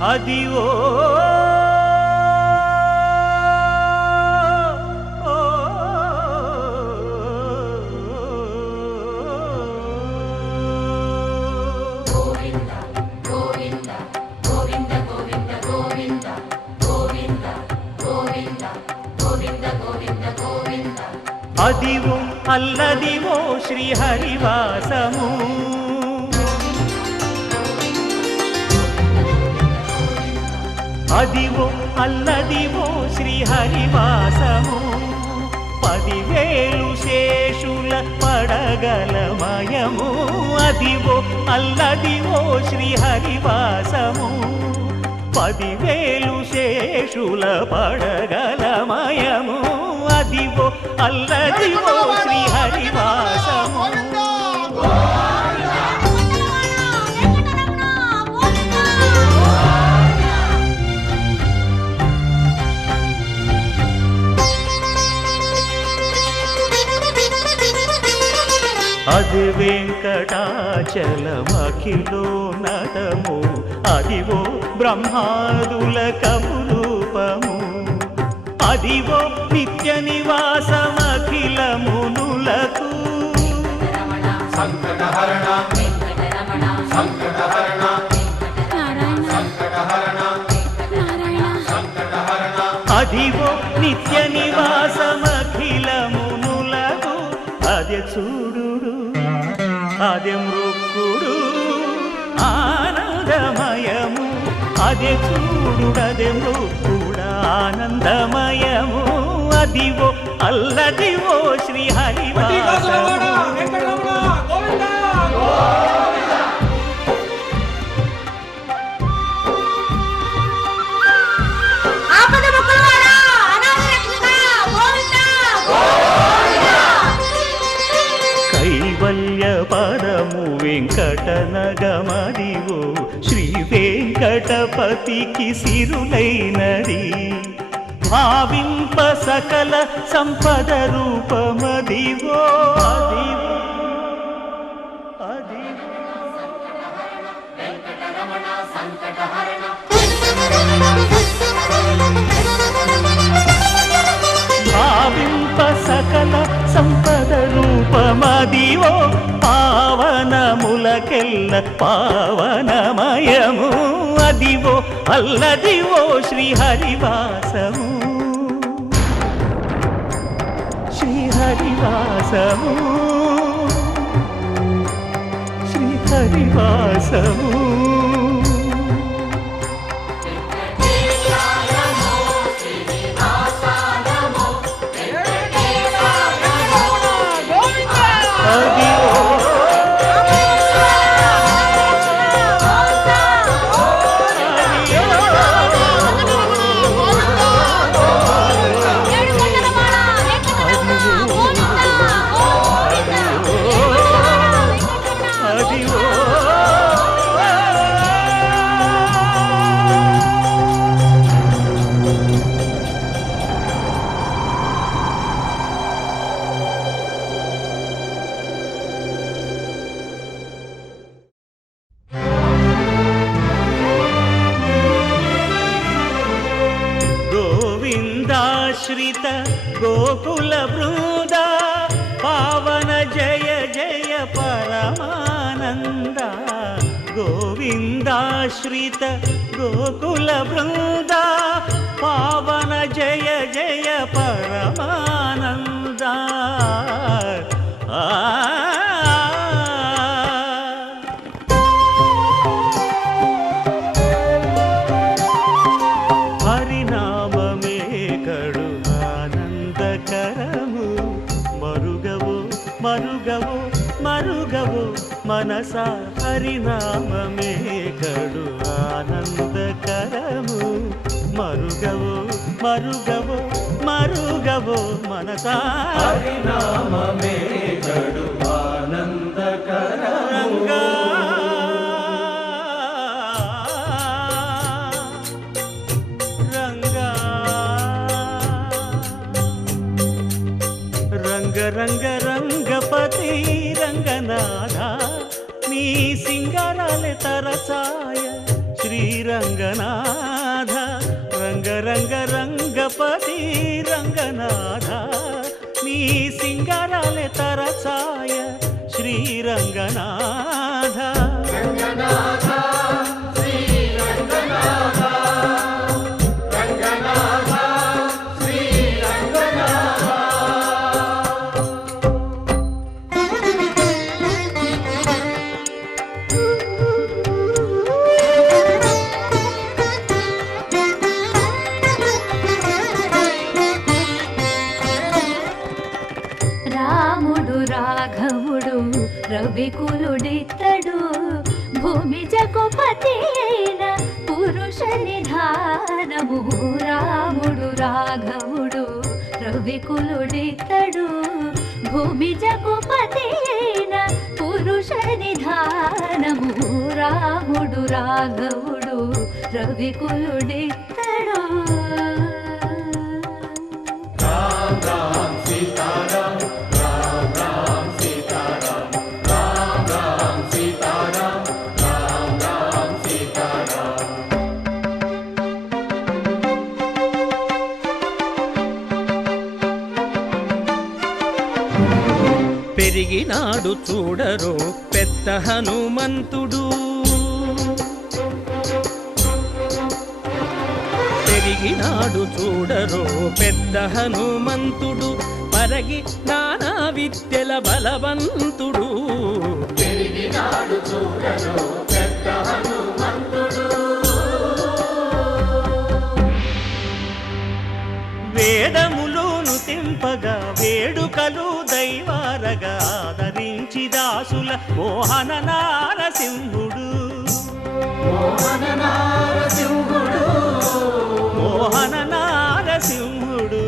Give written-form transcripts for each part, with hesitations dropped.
అదివో అదివో అల్లదివో శ్రీహరివాసము అదివో అల్లదివో శ్రీహరివాసము 10,000 శేషుల పడగలమయము అదివో అల్లదివో శ్రీహరివాసము 10,000 శేషుల పడగలమయము అదివో అల్లదివో శ్రీహరివాసము అది వెంకటాచలమఖిలోన్నతము అదివో బ్రహ్మాదుల కమురూపము అదివో నిత్య నివాసమఖిలమునులకు సంకటహరణ సంకటహరణ సంకటహరణ సంకటహరణ అదివో నిత్య నివాసమఖిలమునులకు అదే చూడు అదే మృక్కుడు ఆనందమయము అదే చూడుడదే మృక్కుడు ఆనందమయము అదివో అల్లదివో శ్రీహరివాసము పదము వెంకటనగమదివో శ్రీ వెంకటపతికి సిరులైనది భావింప సకల సంపద రూపమదివో భావింప సకల సంపద రూపమదివో పావనములకెల్ల పావనమయము అదివో అల్లదివో శ్రీహరివాసము శ్రీహరివాసము శ్రీహరివాసము గోవిందాశ్రిత గోకుల బృంద పావన జయ జయ పరమానంద గోవిందాశ్రిత గోకుల బృంద పావన జయ జయ పరమానంద మరుగవో మరుగవో మనస హరినామమే కడు ఆనందకరము మరుగవో మరుగవో మరుగవో మనస హరినామమే కడు ఆనందకరము రంగ రంగ రంగపతి రంగనాథ నీ సింగారాలే తరసాయ శ్రీరంగనాథ రంగ రంగ రంగపతి రంగనాథ నీ సింగారాలే తరచాయ శ్రీరంగనాథ రవికులుడితడు భూమి జగపతి అయిన పురుష నిధానము రాముడు రాఘవుడు రవికులుడితడు భూమి జగపతి అయిన పురుష నిధానము రాముడు రాఘవుడు రవికులుడితడు రామ్ రామ్ సీతారాం రామ్ రామ్ సీతారాం రామ్ రామ్ సీతారాం రామ్ రామ్ సీతారాం పెరిగినాడు చూడరో పెద్ద హనుమంతుడు పెరిగినాడు చూడరో పెద్ద హనుమంతుడు పరగి నానా విద్యల బలవంతుడు పెరిగినాడు చూడరో పెద్ద హనుమంతుడు వేదములోను తెంపగా వేడుకలు దైవారగా ఆదరించి దాసుల మోహన నారసింహుడు మోహన నారసింహుడు మోహన నారసింహుడు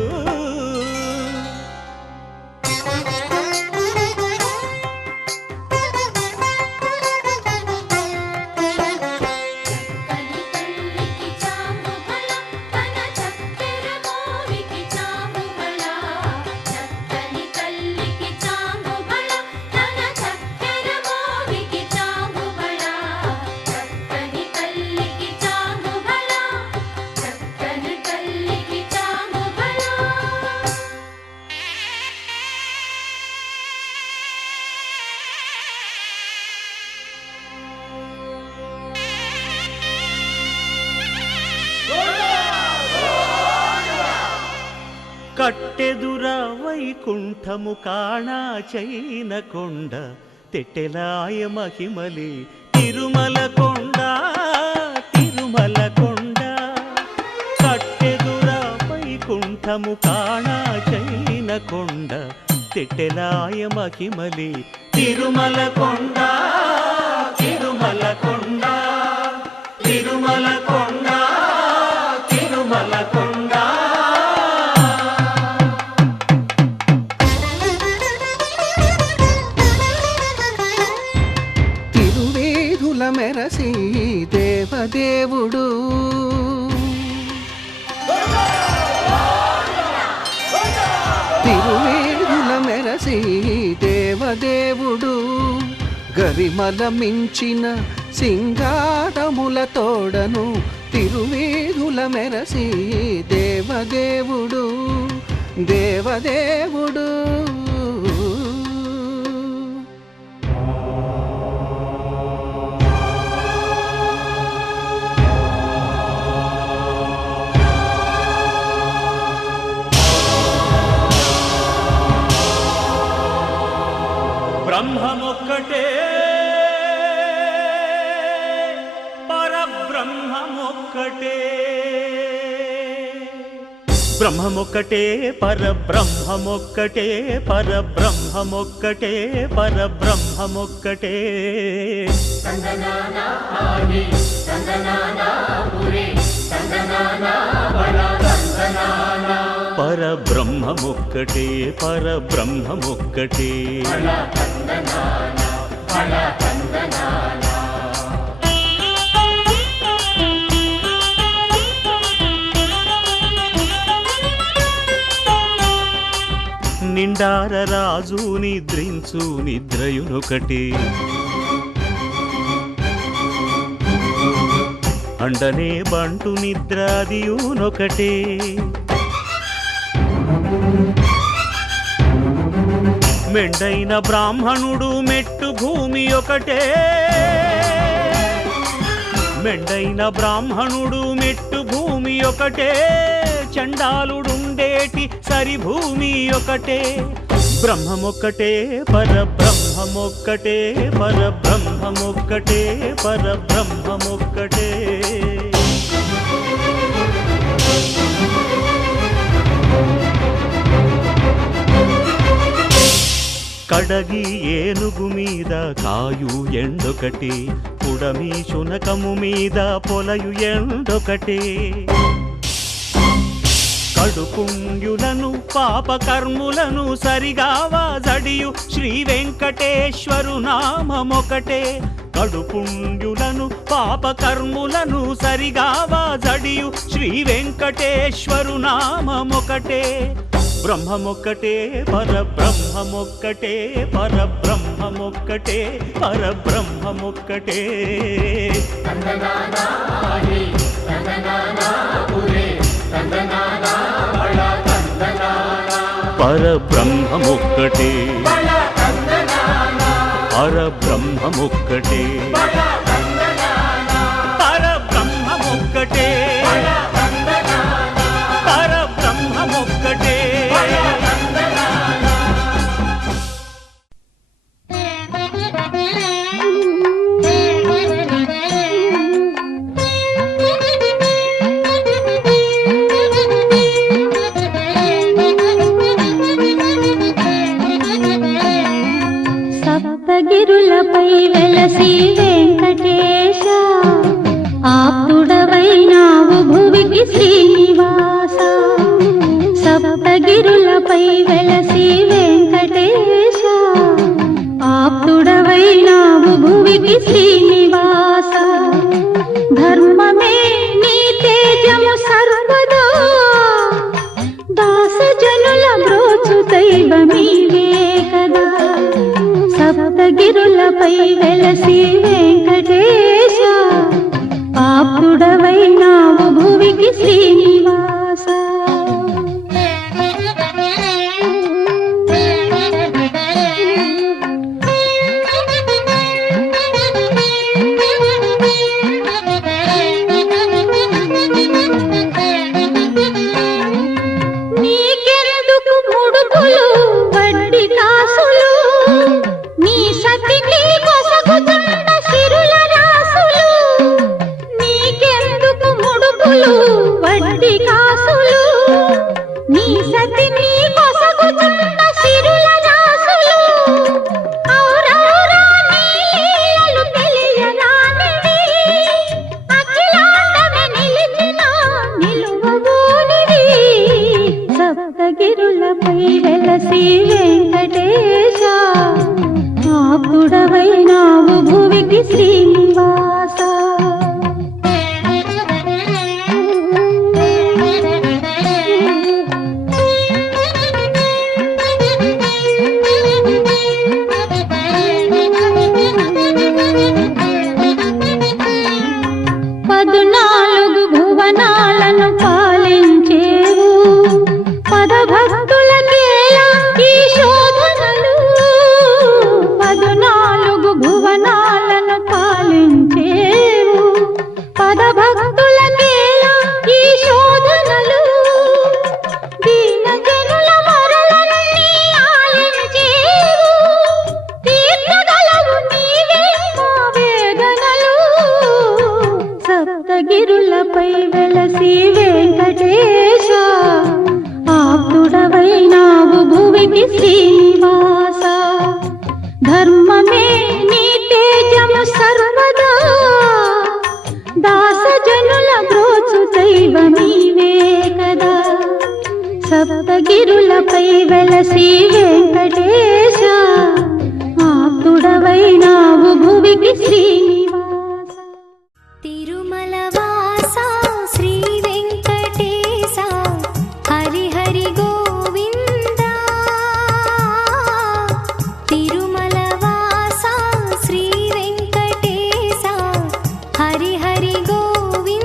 కట్టెదుర వైకుంఠము కాణా చైన కొండ తెట్టెలాయ మహిమలి తిరుమల కొండ తిరుమల కొండ కట్టెదుర వైకుంఠము కాణా చైన కొండ తెట్టెలాయ మహిమలి తిరుమల కొండ తిరుమల కొండ తిరుమల కొండ తిరుమల కొండ మెరసి దేవదేవుడు తిరువేదుల మెరసి దేవదేవుడు గరిమల మించిన సింగారముల తోడను తిరువేదుల మెరసి దేవదేవుడు దేవదేవుడు బ్రహ్మమొక్కటే పరబ్రహ్మమొక్కటే బ్రహ్మమొక్కటే పరబ్రహ్మమొక్కటే పరబ్రహ్మమొక్కటే పరబ్రహ్మమొక్కటే సంగనానా ఆగి సంగనానా పురే సంగనానా బళ సంగనానా పరబ్రహ్మమొక్కటే పరబ్రహ్మమొక్కటే బళ సంగనానా బళ సంగనానా నిండార రాజు నిద్రించు నిద్రయునొకటే అండనే బంటు నిద్ర అదియునొకటే మెండైన బ్రాహ్మణుడు మెట్టు భూమి ఒకటే మెండైన బ్రాహ్మణుడు మెట్టు భూమి ఒకటే చండాలుడుండేటి సరి భూమి ఒకటే బ్రహ్మమొక్కటే పరబ్రహ్మమొక్కటే పరబ్రహ్మమొక్కటే పరబ్రహ్మమొక్కటే కడగి ఏనుగు మీద కాయు ఎండొకటి పుడమి శునకము మీద పొలయు ఎండొకటి కడుపుండ్యులను పాపకర్ములను సరిగావా జడియు శ్రీ వెంకటేశ్వరు నామమొకటే కడుపుండ్యులను పాపకర్ములను సరిగావా జడియు శ్రీ వెంకటేశ్వరు నామమొకటే బ్రహ్మమొక్కటే పరబ్రహ్మమొక్కటే పరబ్రహ్మమొక్కటే పరబ్రహ్మమొక్కటే తందనానా హరి తందనానా పురే తందనానా బళ తందనానా పరబ్రహ్మమొక్కటే బళ తందనానా పరబ్రహ్మమొక్కటే బళ తందనానా పరబ్రహ్మమొక్కటే బళ తందనానా పరబ్రహ్మమొక్కటే బళ తందనానా సప్తగిరులపై వెలసి వెంకటేశ ఆప్తుడవైనావు భువికి శ్రీనివాస సప్తగిరులపై వెలసి వెంకటేశ ఆప్తుడవైనావు భువికి శ్రీనివాస ధర్మమే నీ తేజము సర్వదా దాసజనుల బ్రోచు దైవమీవే కదా సప్తగిరులపై వెలసి వెంకటేశ ఆప్తుడవైనావు భువికి శ్రీనివాస నీకెందుకు ముడుపులు వడ్డీ కాసులు నీ సతిని కొసగుచున్న సిరుల రాసులు నీకెందుకు ముడుపులు వడ్డీ కాసులు నీ సతిని కొసగుచున్న సిరుల రాసులు ఔరౌరా నీ లీలలు తెలియరానివి అఖిలాండమే నిలిచిన నిలువగోనివి సప్తగిరులపై వెలసి వెంకటేశ ఆపుడవైనావు భువికి శ్రీనివాస పదునాలుగు భువనాలను పాలించేవు పదభక్తులకేలా ఈ శోధనలు పదునాలుగు భువనాలను పాలించేవు పదభక్తులకేలా ఈ శోధనలు దీనజనుల మొరలన్నీ ఆలించేవు తీర్చగలవు నీవే మా వేదనలు సప్తగిరులపై వెలసి వెంకటేశ ఆప్తుడవైనావు భువికి శ్రీనివాస ధర్మమే నీ తేజము సర్వదా దాసజనుల బ్రోచు దైవమీవే కదా సప్తగిరులపై వెలసి వెంకటేశ ఆప్తుడవైనావు భువికి శ్రీనివాస తిరుమల వాస శ్రీ వెంకటేశ హరి హరి గోవింద తిరుమల వాస శ్రీ వెంకటేశ హరి హరి గోవింద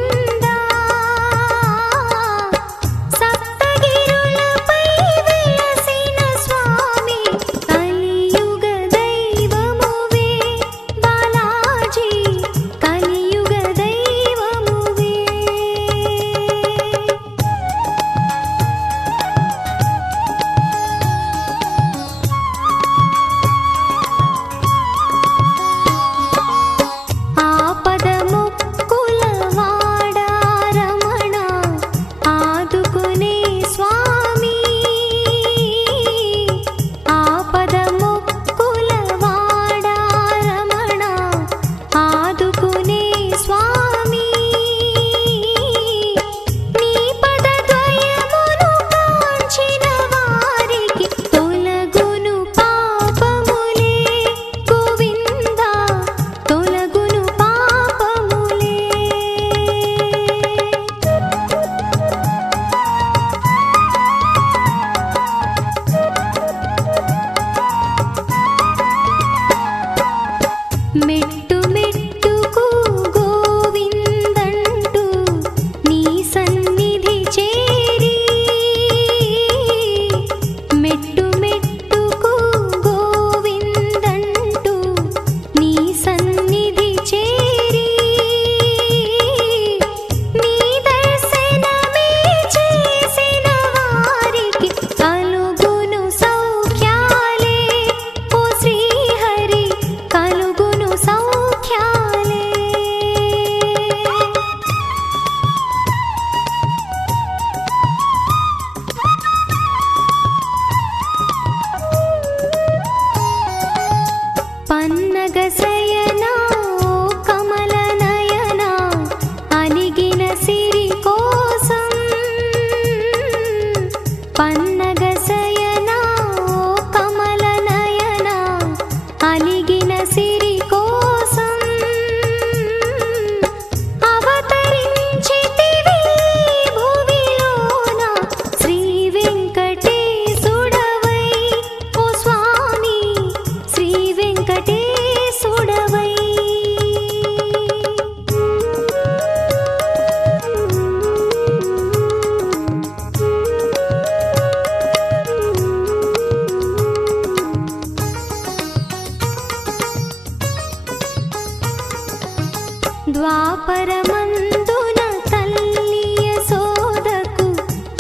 ద్వాపరమందున తల్లి యశోదకు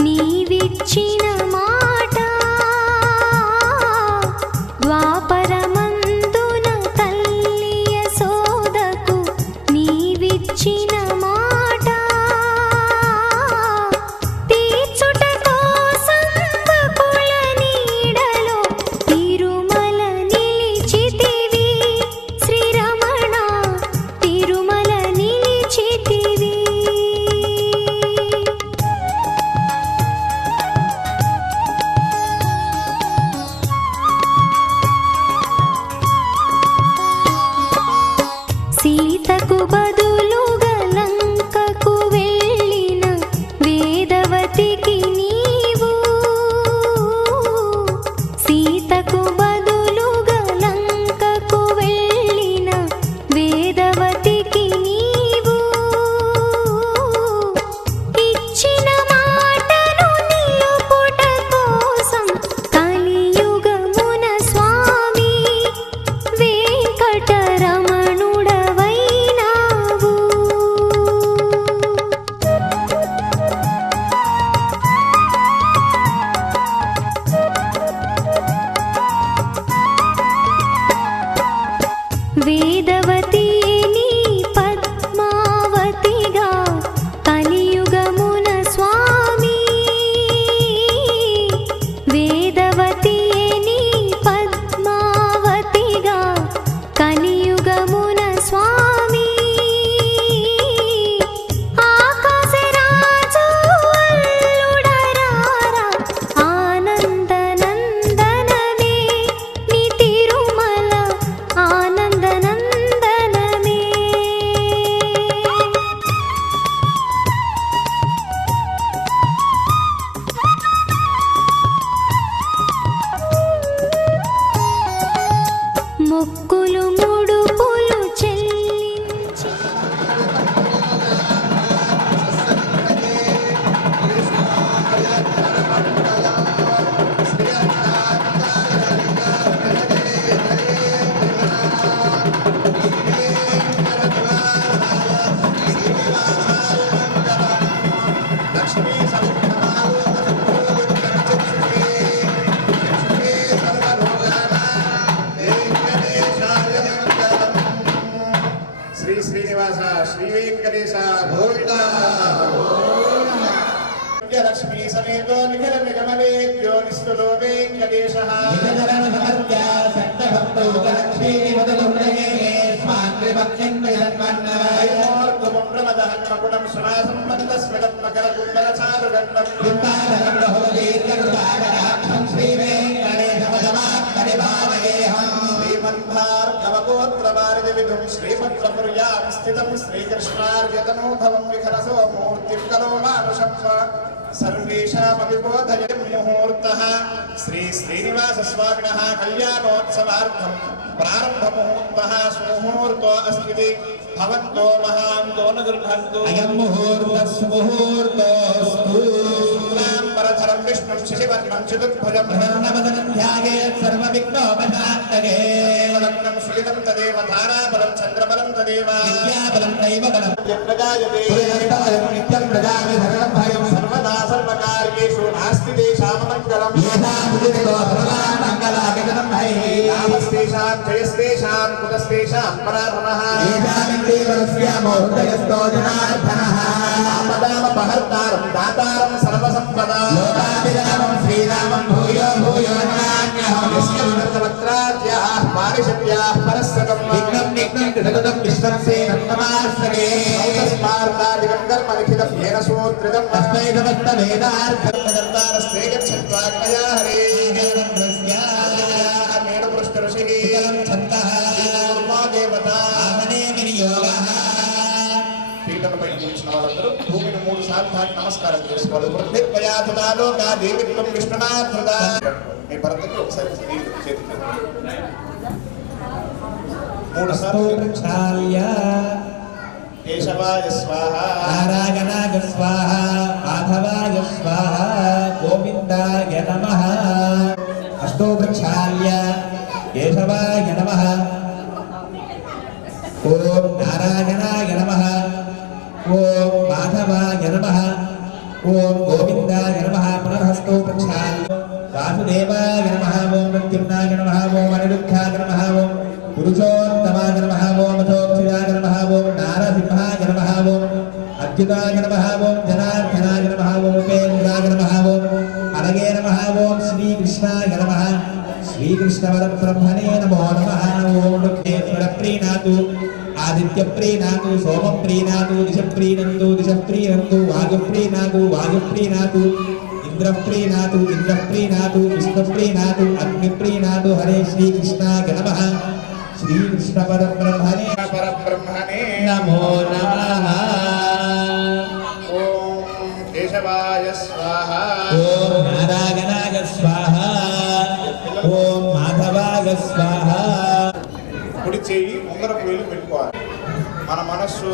నీవిచ్చిన మాట ద్వాపరమందున తల్లి యశోదకు నీవిచ్చిన మాట తీర్చుట కోసం బకుల నీడలో తిరుమల నిలిచితివి శ్రీరమణ తిరుమల నిలిచితివి సీతకు బదులుగా లంకకు వెళ్ళిన వేదవతికి నీవు సీతకు బదులుగా లంకకు వెళ్ళిన వేదవతికి నీవు ఇచ్చిన మాటను నిలుపుట కోసం కలియుగమున స్వామి వెంకటరమణుడవైనావు వేదవతి నీ పద్మావతిగా కలియుగమున స్వామి వేదవతి నీ పద్మావతిగా కలియుగమున స్వామి ఆకాశరాజు అల్లుడరారా ఆనందనందనమే నీ తిరుమల ఆనందనందనమే మొక్కులు ముడుపులు చెల్లించి శ్రీ శ్రీనివాస శ్రీ వెంకటేశ గోవింద లక్ష్మీ సమేతో నిఖిల నిగమవేద్యో నిస్తులో వెంకటేశ ప్రమదహన్మకుటం సునాసంబంధస్మితం మకరకుండలచారుగండం శ్రీమద్భార్గవగోత్రవారిజవిధుం శ్రీమద్రపుర్యాం స్థితం శ్రీకృష్ణార్యతనోభవం విఖరసో మూర్తిం కలో మానుషం సర్వేషామపి బోధయం ముహూర్తః శ్రీ శ్రీనివాస స్వామినః కళ్యాణోత్సవార్థం ప్రారంభ ముహూర్తః సుముహూర్తో అస్తి భవంతో మహాంతో న గృహంతు అయం ముహూర్తస్ముహూర్తోస్తు పరధరం విష్ణుం శశివర్ణం చతుర్భుజం బ్రహ్మవదనం ధ్యాయేత్ సర్వవిఘ్నోపశాంతయే లగ్నం సులితం తదేవ ధారాబలం చంద్రబలం తదేవ విద్యాబలం దైవ బలం ప్రజాయతే నిత్యం ప్రజామి సకలం భయం సర్వదా సర్వకార్యేషు నాస్తి దేశామ మంగళం యథా ముదితో భగవాన్ మంగళాగతం భై నామస్తేషాం జయస్తేషాం కుతస్తేషాం పరాధమః ఏషామింద్రియవస్యామో హృదయస్థో జనార్దనః ఆపదామపహర్తారం దాతారం సర్వసంపదా లోకాభిరామం శ్రీరామం భూయో భూయో నమామ్యహం యస్య వినర్తవక్త్రాద్యాః పారిషద్యాః పరస్సకం విఘ్నం నిఘ్నం కృతగతం విశ్వంసేనం నమాస్తగే తస్మార్తాదికం కర్మ లిఖితం येन सूत्रितं तस्मै नमस्त वेदार्थकर्तारस्ते गच्छत्वाग्नया हरेः मेणपृष्ठऋषिः छन्दः देवता आमने विनियोगः పీఠంపై కూర్చున్న వాళ్ళందరూ భూమిని 3 సార్లు తాకి నమస్కారం చేసుకోవాలి. పృథ్వీపయాధుదాలోకా దేవిత్వం విష్ణునాథృదా. మీ భర్తకి ఒకసారి చేతి 3 సార్లు ప్రక్షాళ్య కేశవాయ స్వాహా నారాయణాయ స్వాహా మాధవాయ స్వాహా గోవిందాయ నమః. అష్టో ప్రక్షాళ్య కేశవాయ నమః ఓం నారాయణాయ నమః ఓం మాధవాయ నమః ఓం గోవిందాయ నమః పునర్హస్తో ప్రక్షాళ వాసుదేవాయ నమః ఓం మృత్యుంజయాయ నమః ఓం అనిరుద్ధాయ నమః ఓం పురుషోత్తమాయ నమః ఓం అథోక్షయాయ నమః ఓం నారసింహాయ నమః ఓం అచ్యుతాయ నమః ఓం జనార్దనాయ నమః ఓం ఉపేంద్రాయ నమః ఓం అలగే నమః ఓం శ్రీకృష్ణాయ నమః శ్రీకృష్ణవరబ్రహ్మణే నమో నమః ఓం రుద్రేశ్వర ప్రీణాతు ఆదిత్య ప్రీణాతు సోమ ప్రీణాతు దిశ ప్రీణంతు వాయు ప్రీణాతు ఇంద్ర ప్రీణాతు విష్ణు ప్రీణాతు అగ్ని ప్రీణాతు హరే శ్రీకృష్ణాయ నమః శ్రీకృష్ణ పరబ్రహ్మణే నమో నమః ఓం కేశవాయ స్వాహ ఓం నారాయణాయ స్వాహ ఓం మాధవాయ స్వాహ. కుడి చేయి ఉంగరపు వేలు పెట్టుకోవాలి. మన మనస్సు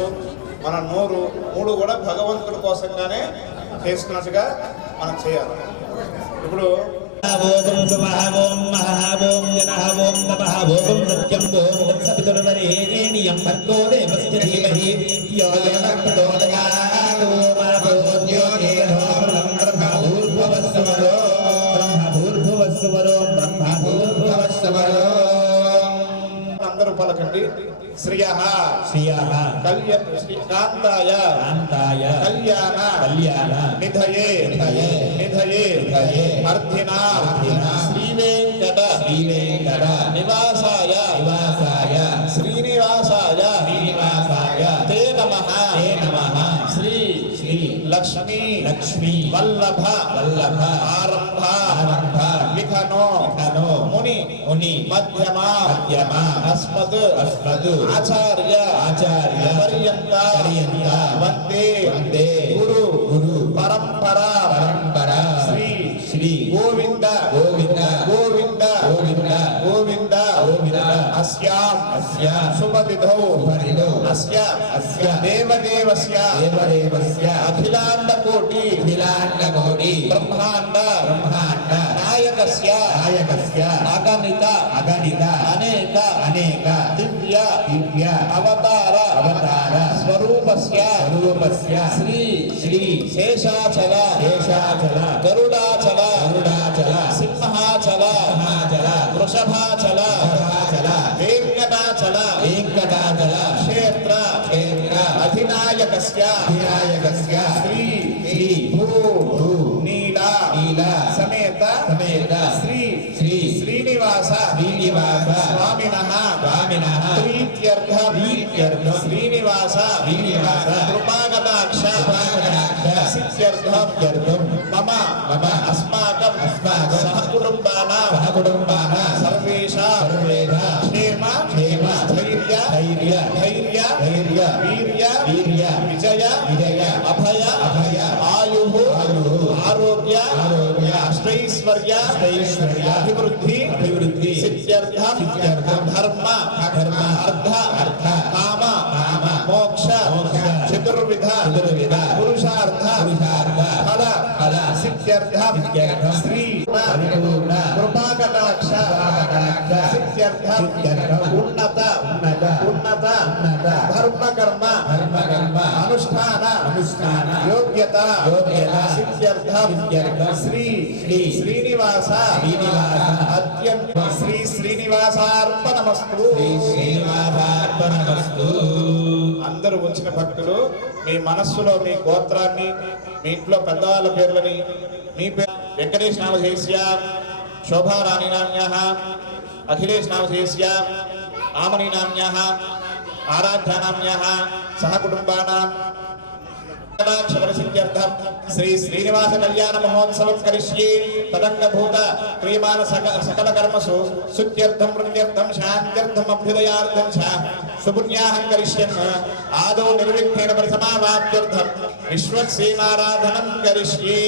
మన నోరు మూడు కూడా భగవంతుడి కోసంగానే చేసుకున్నట్టుగా మనం చేయాలి. ఇప్పుడు ఓం సుమః ఓం మహః ఓం జనః ఓం తపః ఓం సత్యం ఓం తత్సవితుర్వరేణ్యం భర్గో దేవస్య ధీమహి యో యః ప్రచోదయాత్ మా భూజ్యోతిర్హో బ్రహ్మభూర్భువస్సువరో అందరూ పలకండి. శ్రియః కాంతాయ కళ్యాణ నిధయే అర్థినా శ్రీవేంకట నివాసాయ శ్రీనివాసాయ తే నమః శ్రీ లక్ష్మీ వల్లభ ఆరంభ విఖనో ముని మధ్యమ అస్మద్ ఆచార్య పర్యంత వందే గురు పరంపరా శ్రీ గోవింద అస్యాం శుభవిధౌ అస్య దేవదేవస్య అఖిలాండ కోటి బ్రహ్మాండ నాయకస్య అగణిత అనేక దివ్య అవతార స్వరూపస్య శ్రీ శేషాచల గరుడాచల సింహాచల వృషభాచల వెంకటాచల క్షేత్ర అధినాయకస్య శ్రీ భూ నీల సమేత శ్రీ శ్రీనివాస స్వామినః ప్రీత్యర్థ శ్రీనివాస కృపాకటాక్ష సిద్ధ్యర్థం మమ అస్మాకం సహకుటుంబానాం సర్వేషాం క్షేమ స్థైర్య వీర్య విజయ అభయ ఆయుః ఆరోగ్య అష్టైశ్వర్య అభివృద్ధి సిద్ధ్యర్థం ధర్మ అర్థ కామ మోక్ష చతుర్విధ పురుషార్థ ఫల సిద్ధ్యర్థం శ్రీ కృపాకటాక్ష సిద్ధ్యర్థం ఉన్నత ధర్మకర్మ అనుష్ఠాన యోగ్యత సిద్ధ్యర్థం శ్రీ శ్రీనివాస అత్యంత శ్రీ శ్రీనివాసార్పణమస్తు. అందరూ వచ్చిన భక్తులు మీ మనస్సులో మీ గోత్రాన్ని మీ ఇంట్లో పెద్దవాళ్ళ పేర్లని మీ పేరు వెంకటేష్ నామధేయస్య శోభారాణి నామ్యాః అఖిలేష్ నామధేయస్య ఆమని నామ్యాః ఆరాధ్య నామ్యాః సహకుటుంబానాం క్షమరసిద్ధ్యర్థం శ్రీ శ్రీనివాస కళ్యాణ మహోత్సవం కరిష్యే తదంగభూత క్రియమాన సకల కర్మసు శుద్ధ్యర్థం వృద్ధ్యర్థం శాంత్యర్థం అభ్యుదయార్థం చ సుపుణ్యాహం కరిష్యన్ ఆదౌ నిర్విఘ్నేన పరిసమావాప్త్యర్థం విశ్వక్సేనారాధనం కరిష్యే.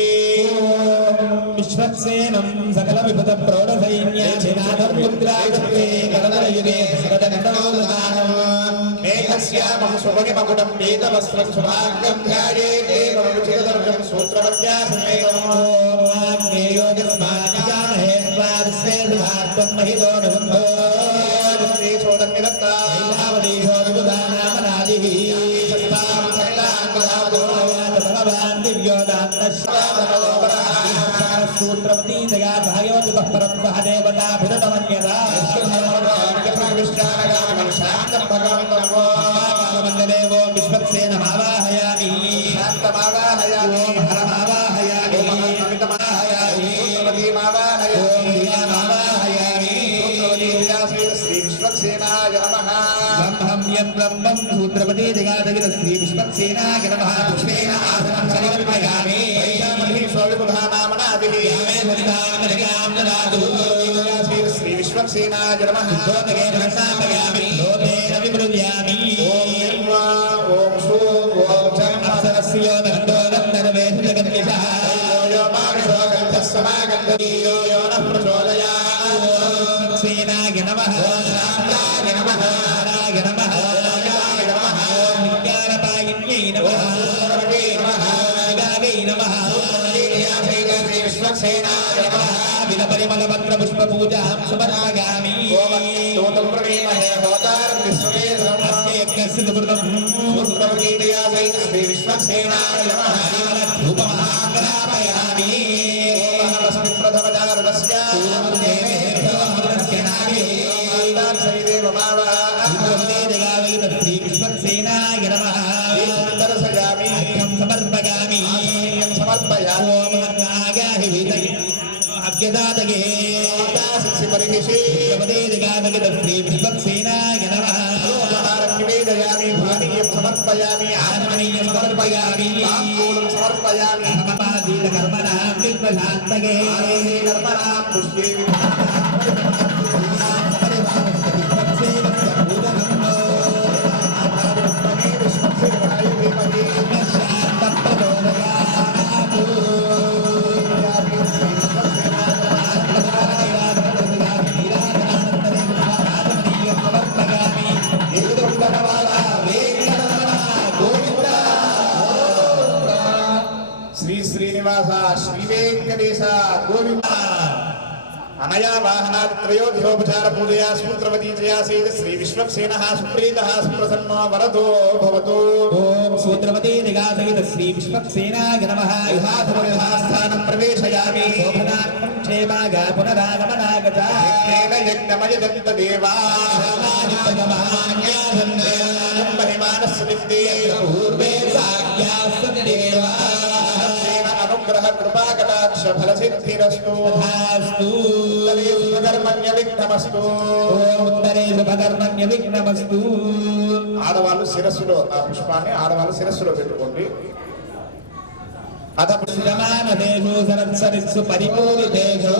విశ్వక్సేనం సకల విపద ప్రౌఢ సైన్యాధినాథం ముద్రాయుధే గణయుగే సకటగండోదానం మేఘశ్యామం శుభగిమకుటం పీతవస్త్రం శుభాంగం ధ్యాయే దేవం చిరదర్శం సూత్రవత్యాసమేవం ఆగ్నేయోజస్మాజామహే ద్వాదశేర్వాత్వం మహితో నవంభో చోదన్నిదత్తా నామనాదిః సకలాంగ కాలమండలే ఓం విశ్వక్సేనమావాహయామి శాంతమావాహయామి ఓం హరమావాహయామి ఓం అమితమావాహయామి ఓం దియామావాహయామి శ్రీ విశ్వక్సేనాయ నమః బ్రహ్మం బ్రహ్మం సూత్రపతి దిగాదగిన శ్రీ విశ్వక్సేనాయ నమః పుష్పేణ ఆసనం సమర్పయామి శ్రీ విశ్వక్సేనాయ నమః ఓం నిర్మా ఓం సూ ఓం చర్మ సేనాయ నమః శాంతాయ నమః నారాయ నమః నారాయ నమః విద్యారపాయిన్యై నమః శివాగై నమః శ్రీ విశ్వక్సేనాయ నమః విలపరిమళపత్ర పుష్ప పూజాం సమర్పయామి శ్రీ విశ్వక్సేనాయ నమః ధూపమహాగ్రాపయామి శ్రీ విశ్వక్సేనాయ నమః సమర్పయామి సమర్పయామి అభ్యదాతగే శ్రీ విశ్వక్సేనాయ నమః నివేదయామి భానీయం సమర్పయామి ఆత్మనీయం సమర్పయామి తాంబూలం సమర్పయామి సమపాదీత కర్మణాం విద్వశాంతగే కర్మణాం పుష్పే విశ్వక్సేనాయ ధీమహి శ్రీ శ్రీనివాస శ్రీ వెంకటేశ గోవింద అనయా వాహనాత్ త్రయోధ్యోపచార పూజయా సూత్రవతీజయా సేద శ్రీ విశ్వక్సేనః సుప్రీతః సుప్రసన్నో వరదో భవతు ఓం సూత్రవతే నిగాసహిత శ్రీ విశ్వక్సేనాయ నమః స్థానం ప్రవేశయామి శోభనాత్మం క్షేమాగ పునరాగమనాగత తేన యజ్ఞమయదంత దేవా పూర్వే సాఖ్యాస్దేవా అనుగ్రహ కృపా కటాక్ష ఫల సిద్ధిరస్తు ఆస్తు కర్మణ్య విఘ్నమస్తు ఉత్తరే శుభకర్మణ్య విఘ్నమస్తు. ఆడవాళ్ళు శిరస్సులో ఆ పుష్పాన్ని ఆడవాళ్ళు శిరస్సులో పెట్టుకోండి. అథ సమానదేషు సరత్సరిత్సు పరిపూరితేషు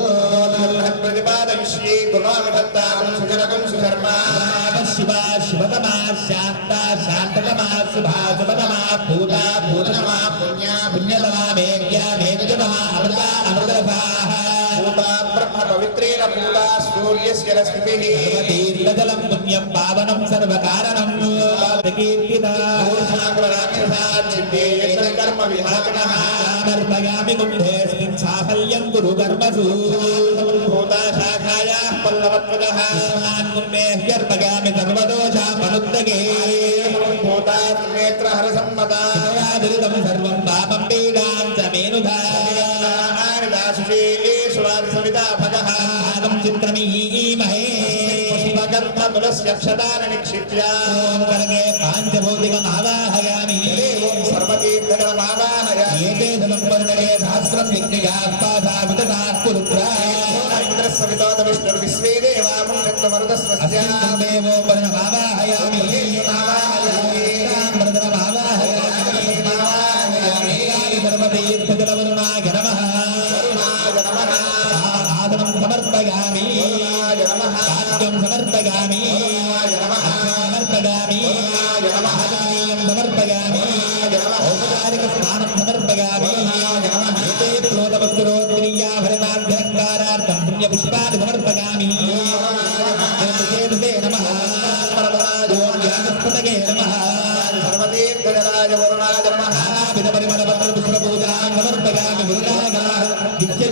ప్రతిపాదయిష్యే గుణామిధత్తాం సుజనకం సుధర్మా శివా శివతమా శాంతా శాంతతమా శుభా శుభతమా భూతా భూతతమా పుణ్యా పుణ్యతమా మేఘ్యా మేఘతమా అమృత అమృతరసాః పూతా బ్రహ్మ పవిత్రేణ పూతా సూర్యస్య రశ్మిభిః తీర్థజలం పుణ్యం పావనం సర్వకారణం కీర్తితా కర్మ విహాకనః సమర్పయామి కుంభేస్మిన్ సాఫల్యం కురు కర్మసు భూతా శాఖాయాః పల్లవత్వదః కుంభే హ్యర్పయామి సర్వదోషామనుత్తగే భూతా నేత్రహరసమ్మతా దురితం సర్వం పాపం పీడాం చ మేనుధా సవితాభగః ఆగం చిత్రమీమహే శివకర్మతులస్య క్షతాని నిక్షిప్య ఓం కరగే పాంచభౌతికమావాహయామి ఓం సర్వతీర్థజలమావాహయామి ఏతే సమంపర్ణగే సహస్రం విజ్ఞాపాధావితాః పురుత్రా ఇంద్రస్సవితోత విష్ణుర్విశ్వే దేవా పుణ్యత్వమరుతస్వస్య దేవో పర్ణమావాహయామి సర్వతీర్థజలవరుణాయ నమః ఆదనం సమర్పయామి వాక్యం సమర్పయామి సమర్పయామి ఆదరణీయం సమర్పయామి ఔపచారిక స్నానం సమర్పయామి ఏతే ప్రోతవస్తురోత్రీయాభరణాభ్యంకారార్థం పుణ్యపుష్పాన్ని సమర్పయామి నమః ఓం వ్యాసస్పతగే నమః సర్వతీర్థజలాయ వరుణాయ నమః విధపరిమళపత్ర పుష్పపూజాం సమర్పయామి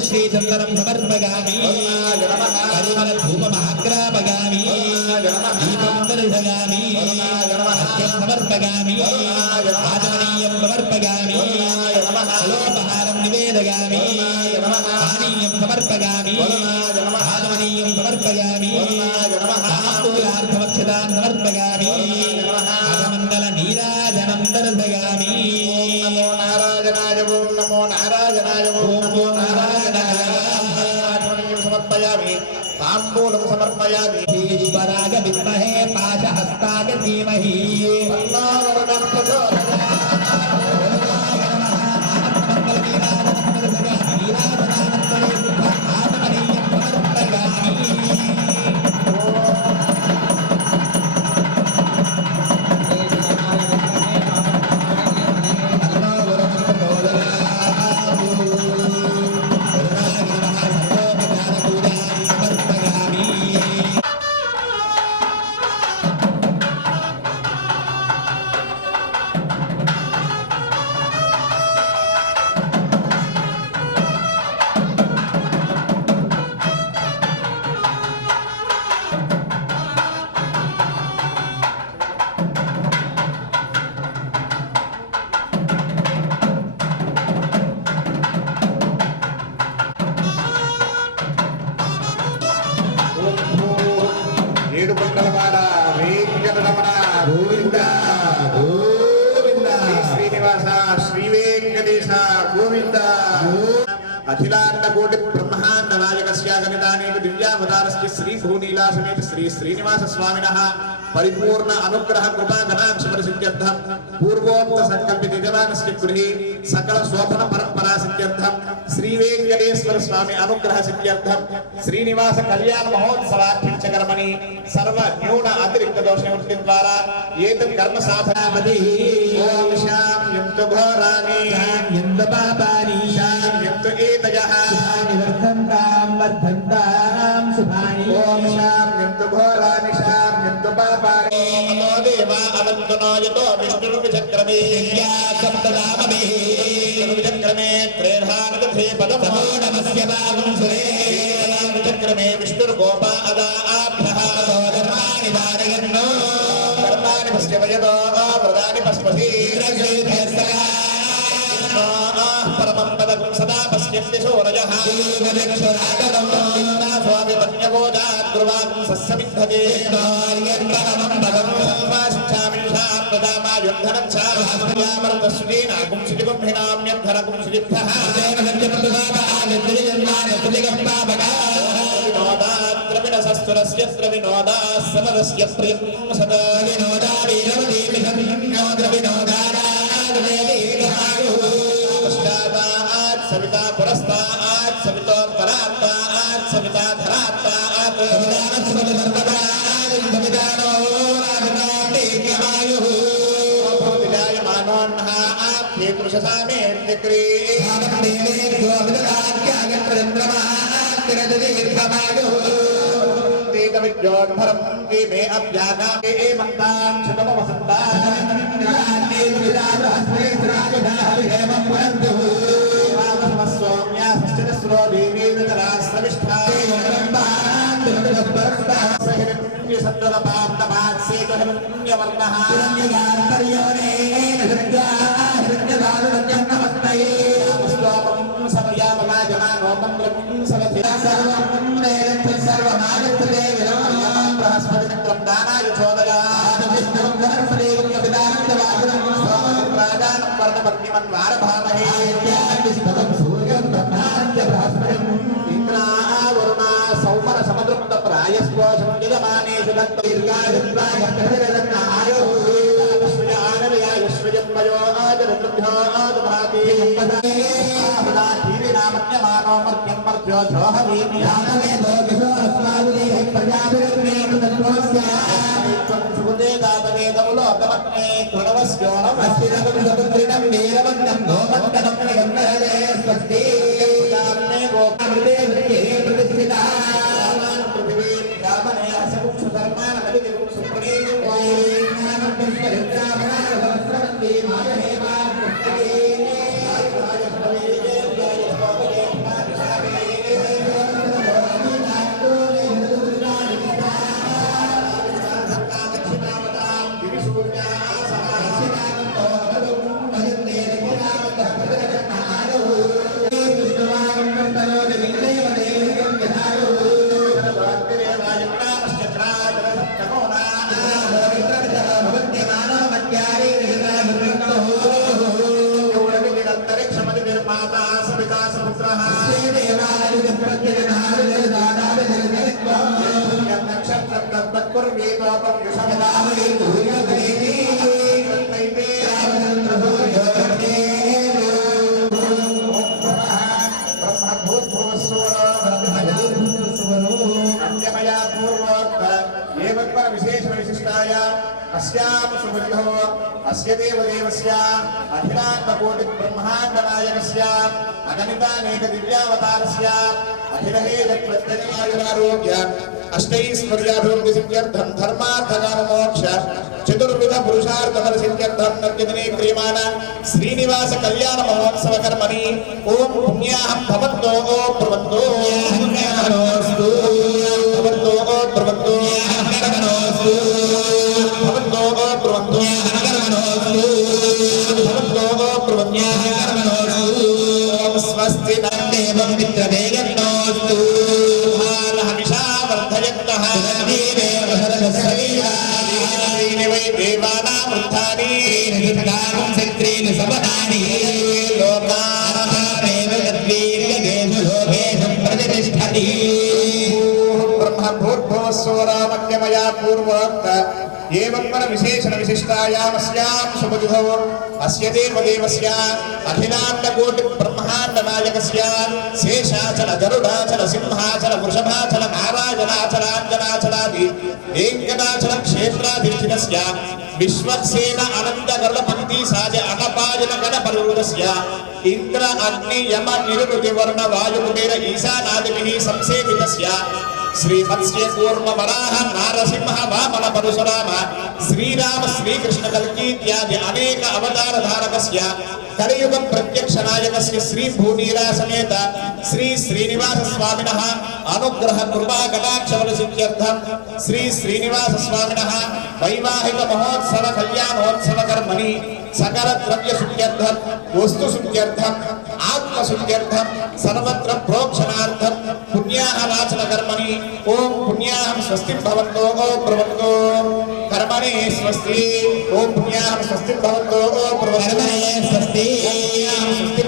శ్రీచందనం సమర్పయామి పరిమళ ధూపమాగ్రాపయామి దీపం దర్శయామి అర్ఘ్యం సమర్పయామి ఆచమనీయం సమర్పయామి ఫలోపహారం నివేదయామి పానీయం సమర్పయామి ఆచమనీయం సమర్పయామి తాంబూలం సమర్పయామి ఈశ్వరాయ విద్మహే పాశహస్తాయ ధీమహి తన్నో వరుణః ఏడు కొండలవాడ వెంకటరమణ గోవింద గోవింద శ్రీనివాస శ్రీ వెంకటేశ గోవింద అఖిలాండ కోటి బ్రహ్మాండ నాయకస్యాగమితానేక దివ్యావతారస్య శ్రీ భూనీలా సమేత శ్రీ శ్రీనివాస స్వామినః పరిపూర్ణ అనుగ్రహ కృపా గణాంశ పరిసిద్ధ్యర్థం పూర్వోక్త సంకల్పిత యజమానస్య గృహే సకల శోభన పరంపరా సిద్ధ్యర్థం శ్రీ వెంకటేశ్వర స్వామి అనుగ్రహ సిద్ధ్యర్థం శ్రీనివాస కళ్యాణ మహోత్సవాఖ్యంచ కర్మణి సర్వ న్యూన అతిరిక్త దోష నివృత్తి ద్వారా ఏతత్ కర్మ సాధనామది ఓం శాంత్యు ఘోరాని శాంత్యు పాపాని శాంత్యు ఏతయః వర్ధంతాం శుభాని ఓం శాంత్యు ఘోరాని శాంత్యు పాపాని నమో దేవా అవంతనో యతో విష్ణుర్ విచక్రమే సప్తనామమే విచక్రమే త్రేధానదే పదం నమో నమస్య భాగం సురే విచక్రమే విష్ణుర్ గోపా అదా ఆభ్యః ధర్మాణి వారయన్నో కర్మాణి పశ్యవయదో వ్రతాని పశ్పసి పరమం పదం సదా పశ్యస్య శౌరజః స్వామి పన్యగోదాద్రువాం సస్సమిద్ధతే పరమం పదం సవితా పురస్తాత్ సవితోత్తరాత్తాత్ సవితా ధరాత్తాత్ మే అభ్యాగామే మంతాం సౌమ్య సృష్టిస్రో దేవీ సౌమర సమదృప్త ప్రాయస్పోషం యజమానేషు विशेष विशिष्टाय अस्यां सुबुद्धो अस्य देवदेवस्य अखिलाण्डकोटि ब्रह्माण्ड नायकस्य अगणितानेक दिव्यावतारस्य अखिलहेद प्रत्यगायुरारोग्य अष्टैश्वर्याभिवृद्धि सिद्ध्यर्थं धर्मार्थकाममोक्ष चतुर्विध पुरुषार्थफल सिद्ध्यर्थं नत्यदिने क्रियमाण श्रीनिवास कल्याण महोत्सव कर्मणि ओम पुण्याहं भवन्तो प्रवन्तो पुण्याहनोस्तु भवन्तो प्रवन्तो स्वस्ति देवं मित्रदेयन्नोस्तु हविषा वर्धयन्तः वै देवानां वृद्धानि त्रीणि समनानि लोकानामेव तद्वीर्यगेषु लोकेषु प्रतिष्ठति ब्रह्मभूर्भुवस्वरामज्ञमया पूर्वोक्त एवं मन विशेषण विशिष्टायामस्यां सुबुद्धो अस्य देवदेवस्य अखिलाण्डकोटि ब्रह्माण्ड नायकस्य शेषाचल गरुडाचल सिंहाचल वृषभाचल नारायणाचल अंजनाचलादि वेंकटाचल क्षेत्राधिष्ठितस्य विश्वक्सेन अनंत गरुड पंक्ति साज अनपायन गण पर्वतस्य इंद्र अग्नि यम निरुति वर्ण वायु कुबेर ईशानादिभिः संसेवितस्य श्रीमत्स्य कूर्म वराह नारसिंह वामन परशुराम श्रीराम श्रीकृष्ण कल्की इत्यादि अनेक अवतार धारकस्य कलियुग प्रत्यक्ष नायकस्य श्री भूनीला समेत श्री श्रीनिवास स्वामिनः अनुग्रह कृपा कटाक्ष बल सिद्ध्यर्थं श्री श्रीनिवास स्वामिनः वैवाहिक महोत्सव कल्याणोत्सव कर्मणि सकल द्रव्य शुद्ध्यर्थं वस्तु शुद्ध्यर्थं आत्म शुद्ध्यर्थं सर्वत्र प्रोक्षणार्थं पुण्याह वाचन कर्मणि ओम पुण्याहं स्वस्ति भवन्तो प्रवन्तो कर्मणे स्वस्ति ओम पुण्याहं स्वस्ति भवन्तो प्रवन्तो स्वस्ति स्वस्ति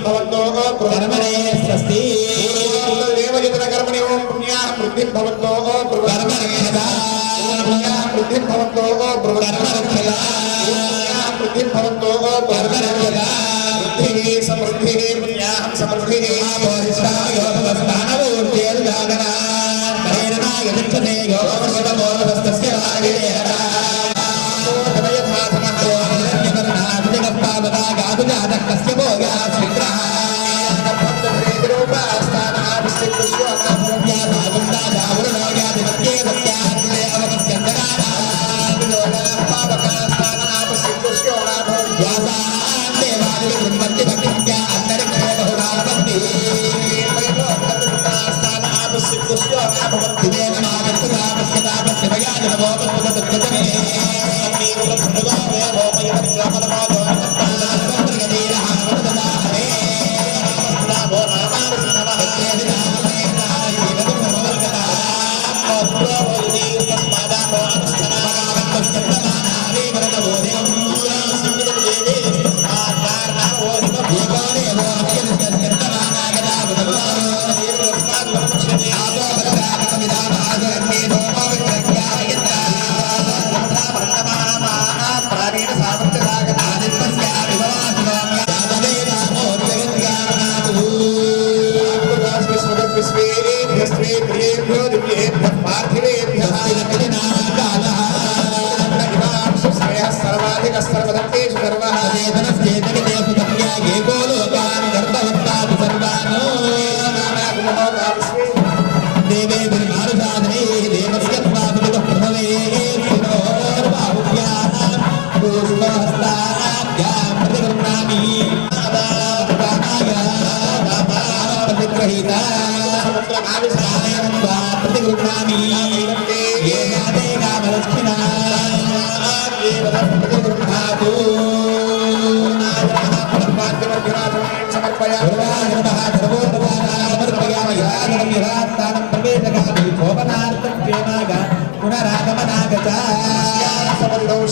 भवन्तो कर्मणे स्वस्ति देवयत्र कर्मणि ओम पुण्याहं वृद्धि भवन्तो कर्मणे पुण्याहं वृद्धि भवन्तो प्रवन्तो वृद्धि भवन्तो कर्मणे वृद्धिः समृद्धिः पुण्याहं समृद्धिः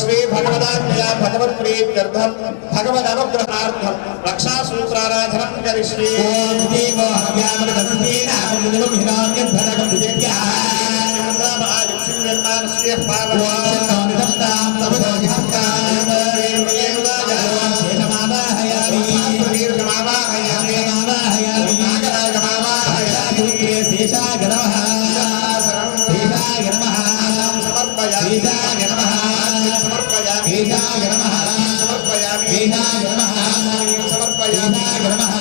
श्री भगवदाज्ञा भगवत् प्रीत्यर्थं भगवद अनुग्रहार्थं रक्षा सूत्राराधनं करिष्ये ओम देवो हव्यामृतस्तेन अमृतम् हिरण्यं धनकं दिव्याः नमः आयुष्यं निर्माणस्य पावनं శేషాయ నమః సమర్పయామి శేషాయ నమః సమర్పయామి శేషాయ నమః సమర్పయామి శేషాయ నమః సమర్పయామి శేషాయ నమః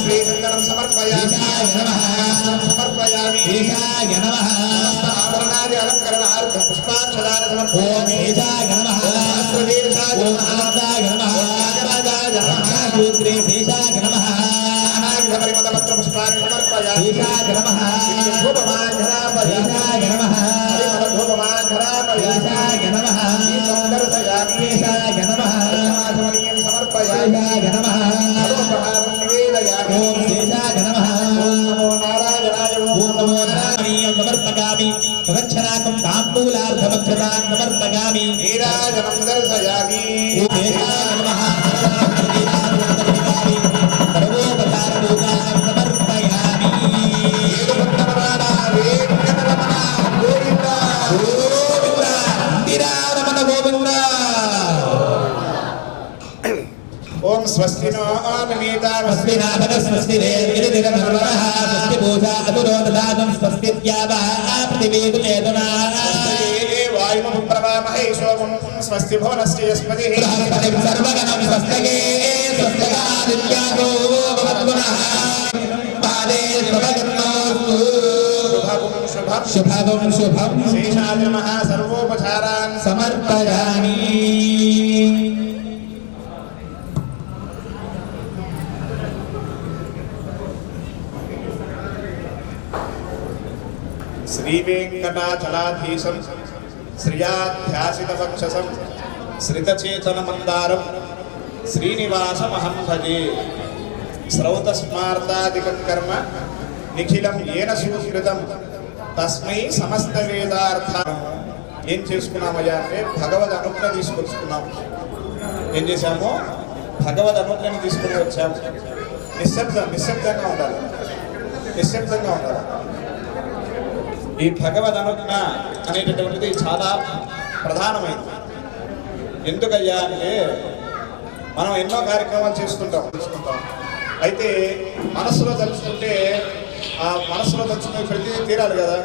శ్రీచందనం సమర్పయామి శేషాయ నమః సమర్పయామి శేషాయ నమః ఆభరణాది అలంకరణార్థం పుష్పాక్షరాన్ని ఓం సమర్పయామి శేషాయ నమః సహస్రదీర్ఘాయ ఓం నమః అనంతాయ నమః నాగరాజాయ నమః సూత్రే శేషాయ నమః పరిమళపత్ర పుష్పాన్ని సమర్పయామి శేషాయ నమః శేషాయ నమః శేషాయ నమః శేషాయ నమః సమర్పయామి శేషాయ నమః నివేదయామి ఓం శేషాయ నమః నమో నారాయణాయ ఓం నమో నారాయణీయం సమర్పయామి ప్రదక్షిణాకం తాంబూలార్ధమక్షతాం సమర్పయామి నీరాజనం దర్శయామి ఓం శేషాయ నమః సర్వోపచారభూతాం సమర్పయామి ఏడుకొండలవాడ వెంకటరమణ గోవింద గోవింద ఇందిరారమణ గోవింద ఓం స్వస్తి నో అమితా స్వస్తి నాభగ స్వస్తి రేర్గిరిదిరమర్వరః స్వస్తి పూజా అతురో దదాతం స్వస్తి ద్యావః పృథివీతు చేతనా వాయుమప్రవామహే సోమం స్వస్తి భువనస్య యస్పతిః బృహస్పతిం సర్వగణం స్వస్తగే స్వస్తగాదిత్యాగో భవద్గుణః పాదే స్వభగన్నోస్తు శుభం శుభం శుభగం శుభం శేషాయ నమః సర్వోపచారాన్ సమర్పయామి శ్రీవేంకటాచలాధీశం శ్రియాధ్యాసితవక్షసం శ్రితచేతనమందారం శ్రీనివాసమహం భజే శ్రౌతస్మార్తాదికం కర్మ నిఖిలం ఏన సూకృతం తస్మై సమస్త వేదార్థం. ఏం చేసుకున్నామయ్యా అంటే భగవద్ అనుజ్ఞ తీసుకొచ్చుకున్నాం. ఏం చేశాము? భగవద్ అనుజ్ఞని తీసుకుని వచ్చాము. నిశ్శబ్దంగా ఉండాలి. నిశ్శబ్దంగా ఉండాలి. ఈ భగవద్ అనుజ్ఞ అనేటటువంటిది చాలా ప్రధానమైనది. ఎందుకయ్యా అంటే మనం ఎన్నో కార్యక్రమాలు చేసుకుంటాం. అయితే మనసులో తలుచుకుంటే ఆ మనసులో తలుచుకునే ప్రతి తీరాలి కదా.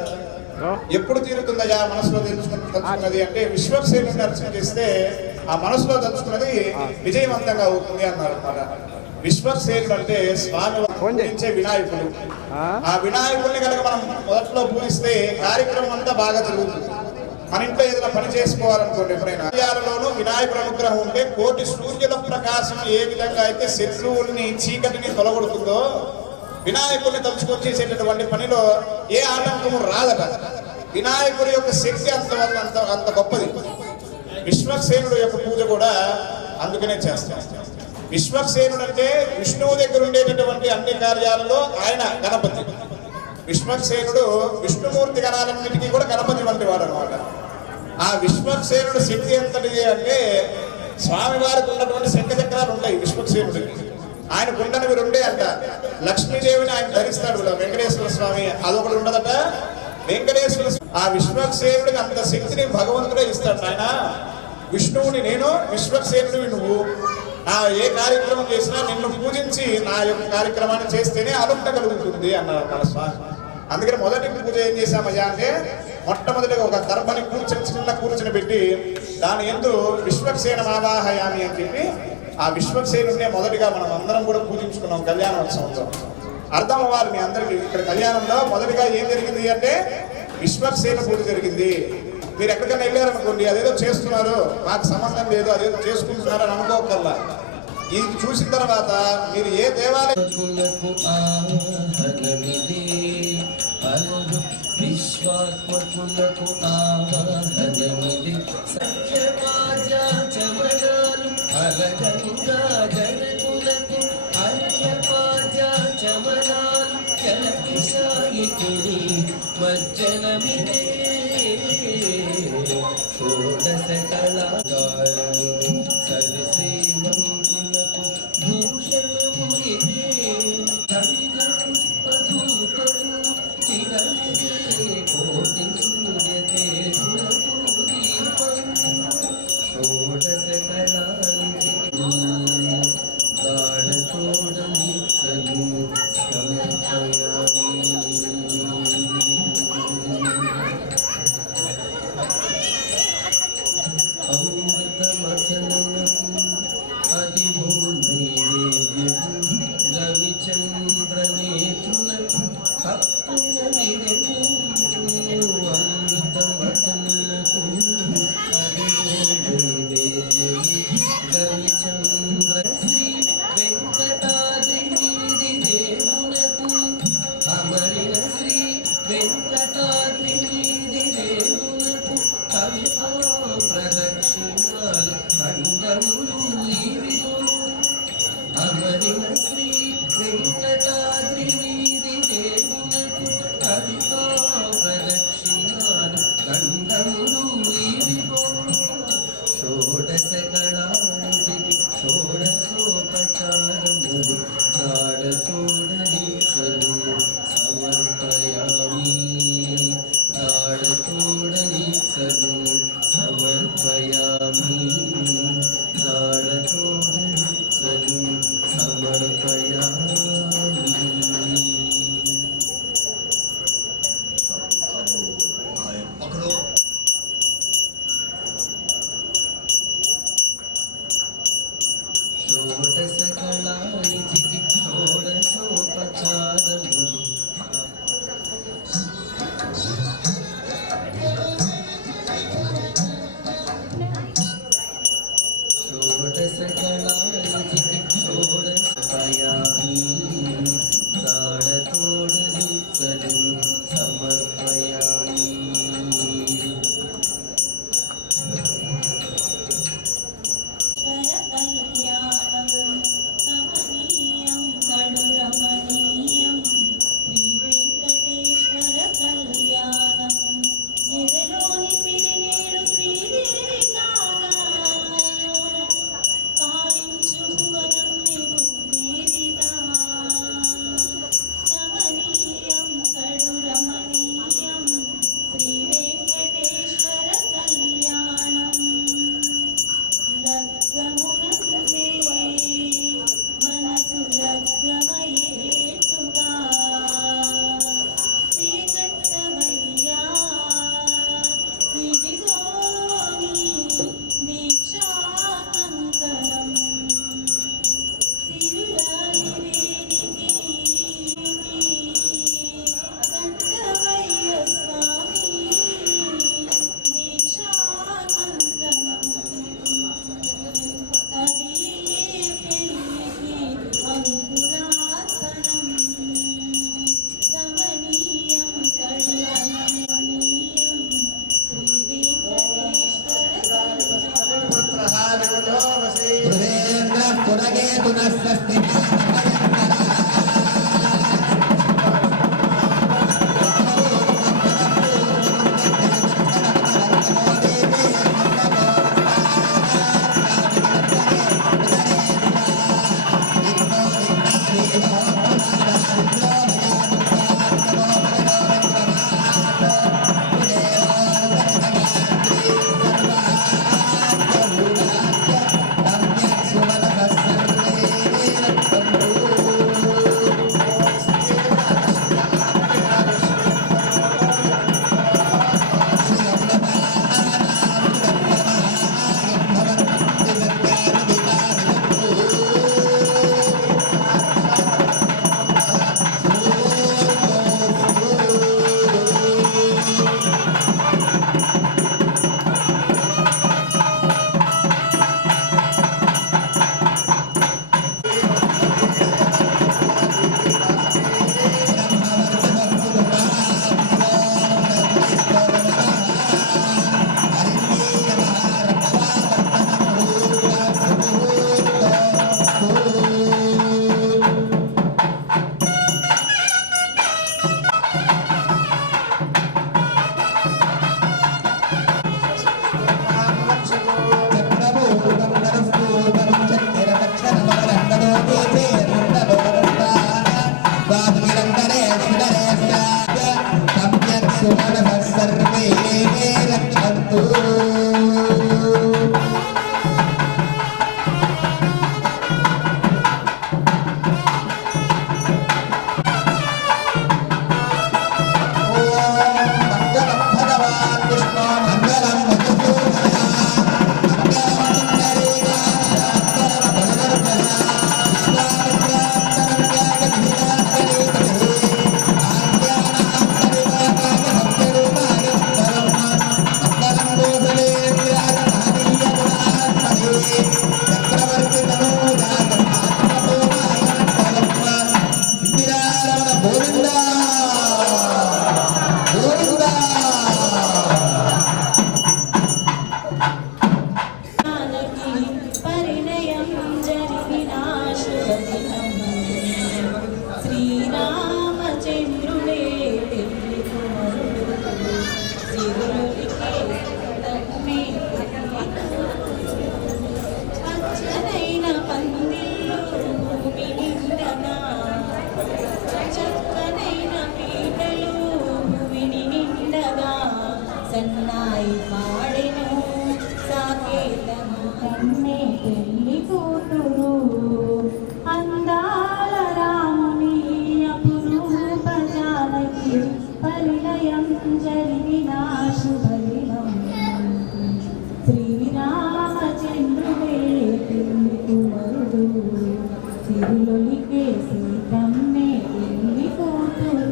ఎప్పుడు తీరుతుందయ్యా మనసులో తలుచుకున్నది అంటే విశ్వక్సేనుని అర్చన చేస్తే ఆ మనసులో తలుచుకున్నది విజయవంతంగా అవుతుంది అన్నారు అన్నమాట. విశ్వక్సేనుడు అంటే స్వామి పూజించే వినాయకుడు. ఆ వినాయకుడిని కనుక మనం మొదట్లో పూజిస్తే కార్యక్రమం అంతా బాగా జరుగుతుంది. మన ఇంట్లో ఏదైనా పని చేసుకోవాలనుకోండి, ఎప్పుడైనా ఆలయాలలోనూ వినాయకుడు అనుగ్రహం ఉంటే కోటి సూర్యుల ప్రకాశం ఏ విధంగా అయితే శత్రువుల్ని చీకటిని తొలగొడుతుందో వినాయకుడిని తలుచుకొని చేసేటటువంటి పనిలో ఏ ఆటంకము రాదట. వినాయకుడి యొక్క శక్తి అంత గొప్పది. విశ్వక్సేనుడు యొక్క పూజ కూడా అందుకనే చేస్తాం. విశ్వక్సేనుడు అంటే విష్ణువు దగ్గర ఉండేటటువంటి అన్ని కార్యాలలో ఆయన గణపతి. విశ్వక్సేనుడు విష్ణుమూర్తి గణాలన్నిటికీ కూడా గణపతి వంటి వాడు అనమాట. ఆ విశ్వక్సేనుడు శక్తి ఎంతటిది అంటే స్వామివారికి ఉన్నటువంటి శంఖచక్రాలు ఉంటాయి విశ్వక్సేనుడికి. ఆయన కుండనివి రెండే అంట. లక్ష్మీదేవిని ఆయన ధరిస్తాడు వెంకటేశ్వర స్వామి, అదొకటి ఉండదట. వెంకటేశ్వర ఆ విశ్వక్సేనుడికి అంత శక్తిని భగవంతుడే ఇస్తాడు. ఆయన విష్ణువుని నేను, విశ్వక్సేనుడివి నువ్వు. ఏ కార్యక్రమం చేసినా నిన్ను పూజించి నా యొక్క కార్యక్రమాన్ని చేస్తేనే అనుజ్ఞ కలుగుతుంది అన్నారు మన స్వామి. అందుకని మొదటి పూజ ఏం చేశామయ్యా అంటే మొట్టమొదటిగా ఒక దర్భని చిన్న కూర్చుని పెట్టి దాని యందు విశ్వక్సేన ఆవాహయామి అని చెప్పి ఆ విశ్వక్సేనుడినే మొదటిగా మనం అందరం కూడా పూజించుకున్నాం కళ్యాణోత్సవంలో. అర్థం అవ్వాలి మీ అందరికీ. ఇక్కడ కళ్యాణంలో మొదటిగా ఏం జరిగింది అంటే విశ్వక్సేన పూజ జరిగింది. మీరు ఎక్కడికైనా వెళ్ళారనుకోండి, అదేదో చేస్తున్నారు, నాకు సంబంధం లేదు, అదేదో చేసుకుంటున్నారు అని అనుకోకల్లా. ఇది చూసిన తర్వాత మీరు ఏ దేవాలయం విశ్వాత్మకులకు ఆవాహనమిది సత్యవాచాచమనాలు అలగంగా జనకులకు అర్యపాచాచమనాలు చలతి సాయికుడి మజ్జనమిదే షోడశ కళాకారుడు సర్వశ్రీమంతులకు భూషణము ఇదే చంద్రపుష్పధూపము చిరమిదే కోటి సూర్యదేవులకు దీపం షోడశ కళాంజలి గాఢతోడని సమర్పయామి జాడతోడనిచ్చను సమర్పయామి జాడతోడనిచ్చను సమర్పయామి షోడశకళాయితికి షోడశోపచారము సన్నాయి పాడెను సాకేతము కన్నే పెళ్లి కూతురు అందాల రాముని అపురూప జానకి పరిణయం జరిగిన శుభదినం శ్రీరామచంద్రుడే పెళ్లి కుమారుడు తిరులొలికే సీతమ్మే పెళ్లి కూతురు.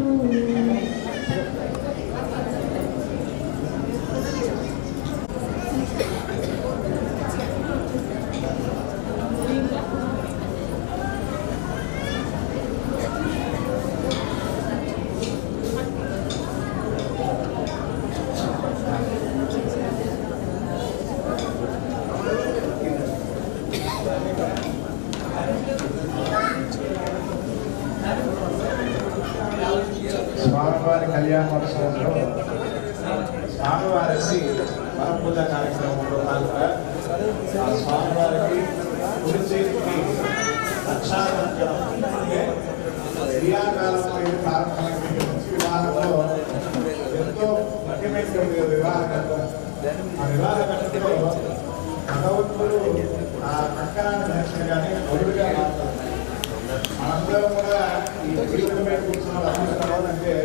స్వామివారి కళ్యాణోత్సవంలో స్వామివారికి మన పూజ కార్యక్రమంలో భాగంగా ఆ స్వామివారికి కుడి చేతికి రక్షాబంధనం అంటే క్రియాకాలంలో ఇది ప్రారంభమైన వివాహంలో ఎంతో ముఖ్యమైనటువంటి వివాహ ఘట్టం. ఆ వివాహ ఘట్టంలో భగవంతుడు ఆ కంకణాన్ని ధరించగానే మొదలుగా మారుతారు. మనందరం కూడా ఈ జీవితమైన కూర్చున్న వాళ్ళు అంటే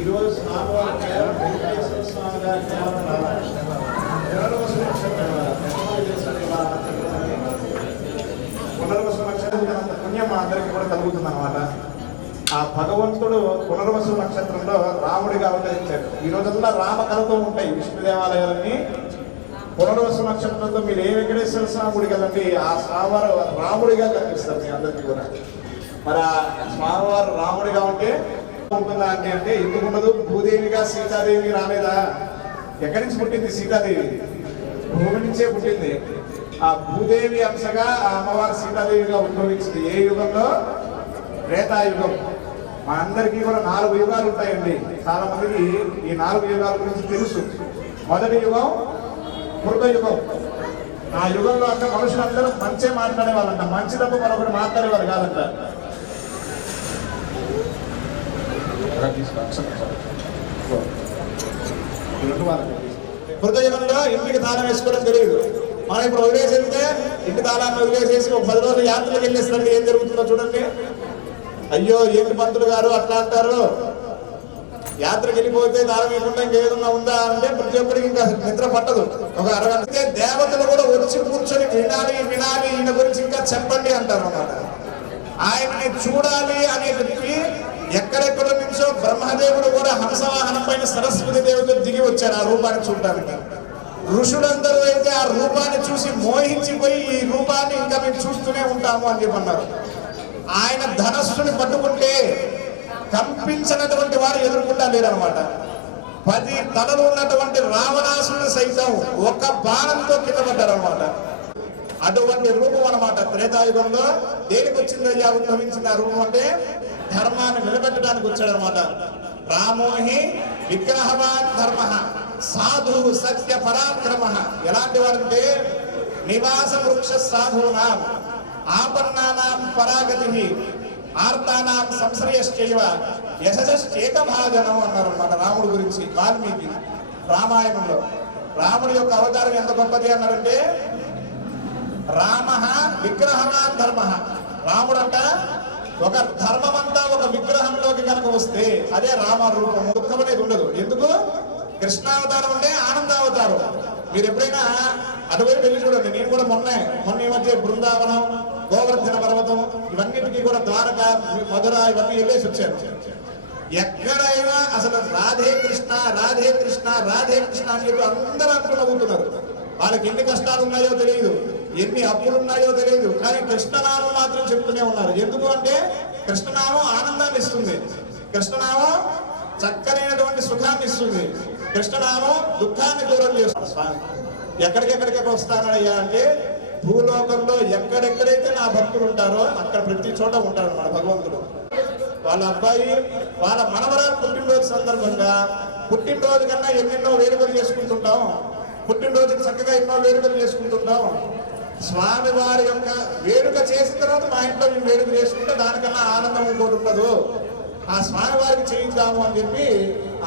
ఈరోజు స్వామివారి వెంకటేశ్వర స్వామి గారి పునర్వసు నక్షత్రం అంత పుణ్యం మా అందరికీ కూడా కలుగుతుంది అనమాట. ఆ భగవంతుడు పునర్వసు నక్షత్రంలో రాముడిగా అవతరించాడు. ఈ రోజుల్లో రామ కళతో ఉంటాయి విష్ణు దేవాలయాలన్నీ. పునర్వసు నక్షత్రంతో మీరు ఏ వెంకటేశ్వర స్వామి గుడికి వెళ్ళండి, ఆ స్వామివారు రాముడిగా కనిపిస్తారు మీ అందరికీ కూడా. మరి ఆ స్వామివారు రాముడిగా ఉంటే ఉంటుందా అంటే ఎందుకు ఉండదు? భూదేవిగా సీతాదేవి రాలేదా? ఎక్కడి నుంచి పుట్టింది సీతాదేవి? భూమి నుంచే పుట్టింది. ఆ భూదేవి అంశగా ఆ అమ్మవారు సీతాదేవిగా ఉద్భవించింది. ఏ యుగంలో? త్రేతాయుగం. మా అందరికీ కూడా 4 యుగాలు ఉంటాయండి. చాలా మందికి ఈ 4 యుగాల గురించి తెలుసు. మొదటి యుగం కృతయుగం. ఆ యుగంలో అంటే మనుషులందరూ మంచే మాట్లాడేవాళ్ళంట, మంచి తప్ప మరొకటి మాట్లాడేవారు కాదంట. కృతయుగంలో ఇంటికి తాళం వేసుకోవడం తెలియదు. మనం ఇప్పుడు వదిలేసి వెళ్తే ఇంటి తాళాన్ని వదిలేసేసి ఒక 10 రోజులు యాత్రలకు వెళ్ళేసరికి ఏం జరుగుతుందో చూడండి. అయ్యో ఏంటి పంతులు గారు అట్లా అంటారు, యాత్రకి వెళ్ళిపోతే తాళం వేయకుండా ఇంకేదన్నా ఉందా అంటే ప్రతి ఒక్కరికి ఇంకా నిద్ర పట్టదు. ఒక అరగంట దేవతలు కూడా వచ్చి కూర్చొని వినాలి వినాలి ఈయన గురించి ఇంకా చెప్పండి అంటారు అన్నమాట. ఆయన్ని చూడాలి అని చెప్పి ఎక్కడెక్కడ నుంచో బ్రహ్మదేవుడు కూడా హంసవాహనం పైన సరస్వతి దేవతలు దిగి వచ్చారు ఆ రూపాన్ని చూడడానికి. ఋషులందరూ అయితే ఆ రూపాన్ని చూసి మోహించిపోయి ఈ రూపాన్ని ఇంకా మేము చూస్తూనే ఉంటాము అని చెప్పన్నారు. ఆయన ధనస్సుని పట్టుకుంటే కంపించినటువంటి వారు ఎదుర్కొంటా లేరనమాట. 10 తలలు ఉన్నటువంటి రావణాసురుడు సైతం ఒక బాణంతో కింద పడ్డారనమాట. అటువంటి రూపం అనమాట త్రేతాయుగంలో. దేనికి వచ్చిందయ్యా ఉద్భవించిన ఆ రూపం అంటే ధర్మాన్ని నిలబెట్టడానికి వచ్చాడనమాట. రామోహి విగ్రహవాన్ ధర్మ సాధు సత్య పరాక్రమ. ఎలాంటి వారంటే నివాస వృక్ష సాధూనాం ఆపన్నానాం పరాగతి ఆర్తానాం సంశ్రయశ్చైవ యశశ్చేత భాజనం అన్నారు అన్నమాట రాముడి గురించి వాల్మీకి రామాయణంలో. రాముడి యొక్క అవతారం ఎంత గొప్పది అన్నారంటే రామ విగ్రహవాన్ ధర్మ. రాముడంట ఒక ధర్మమంతా ఒక విగ్రహంలోకి కనుక వస్తే అదే రామ రూపము. దుఃఖం అనేది ఉండదు. ఎందుకు? కృష్ణావతారం అంటే ఆనందావతారం. మీరు ఎప్పుడైనా అటువైపు వెళ్ళి చూడండి. నేను కూడా మొన్న ఈ మధ్య బృందావనం, గోవర్ధన పర్వతం ఇవన్నిటికీ కూడా ద్వారక, మధుర ఇవన్నీ వెళ్ళేసి వచ్చాను. ఎక్కడైనా అసలు రాధే కృష్ణ రాధే కృష్ణ రాధే కృష్ణ అని చెప్పి అందరూ అంటూ నవ్వుతున్నారు. వాళ్ళకి ఎన్ని కష్టాలు ఉన్నాయో తెలియదు, ఎన్ని అప్పులు ఉన్నాయో తెలియదు, కానీ కృష్ణనామం మాత్రం చెప్తూనే ఉన్నారు. ఎందుకు అంటే కృష్ణనామం ఆనందాన్ని ఇస్తుంది, కృష్ణనామం చక్కనైనటువంటి సుఖాన్ని ఇస్తుంది, కృష్ణనామం దుఃఖాన్ని దూరం చేస్తుంది. ఎక్కడికెక్కడికి వస్తానయ్యా అంటే భూలోకంలో ఎక్కడెక్కడైతే నా భక్తులు ఉంటారో అక్కడ ప్రతి చోట ఉంటాడు మన భగవంతుడు. వాళ్ళ అబ్బాయి వాళ్ళ మనవరాలు పుట్టినరోజు సందర్భంగా పుట్టినరోజు కన్నా ఎన్నెన్నో వేడుకలు చేసుకుంటుంటాం. పుట్టినరోజుకి చక్కగా ఎన్నో వేడుకలు చేసుకుంటుంటాం. స్వామి వారి యొక్క వేడుక చేసిన తర్వాత మా ఇంట్లో మేము వేడుక చేసుకుంటే దానికన్నా ఆనందం ఇంకోటి ఉండదు. ఆ స్వామి వారికి చేయిద్దాము అని చెప్పి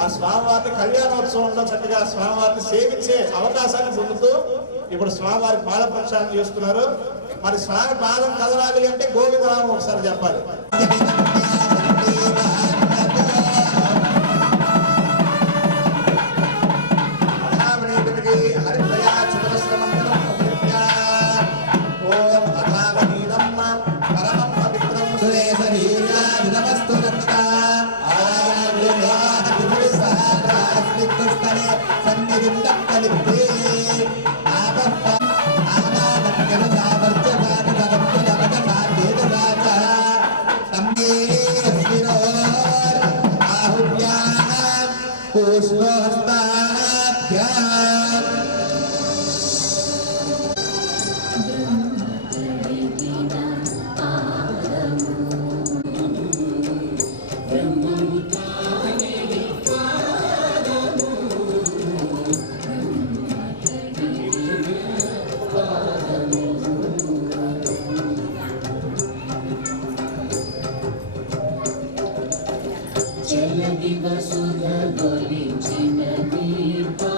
ఆ స్వామివారి కళ్యాణోత్సవంలో చక్కగా స్వామివారిని సేవించే అవకాశాన్ని పొందుతూ ఇప్పుడు స్వామివారి పాద ప్రక్షాళన చేస్తున్నారు. మరి స్వామి పాదం కదలాలి అంటే గోవిందనామం ఒకసారి చెప్పాలి. చలది వసుధ గొలిచిన దీపా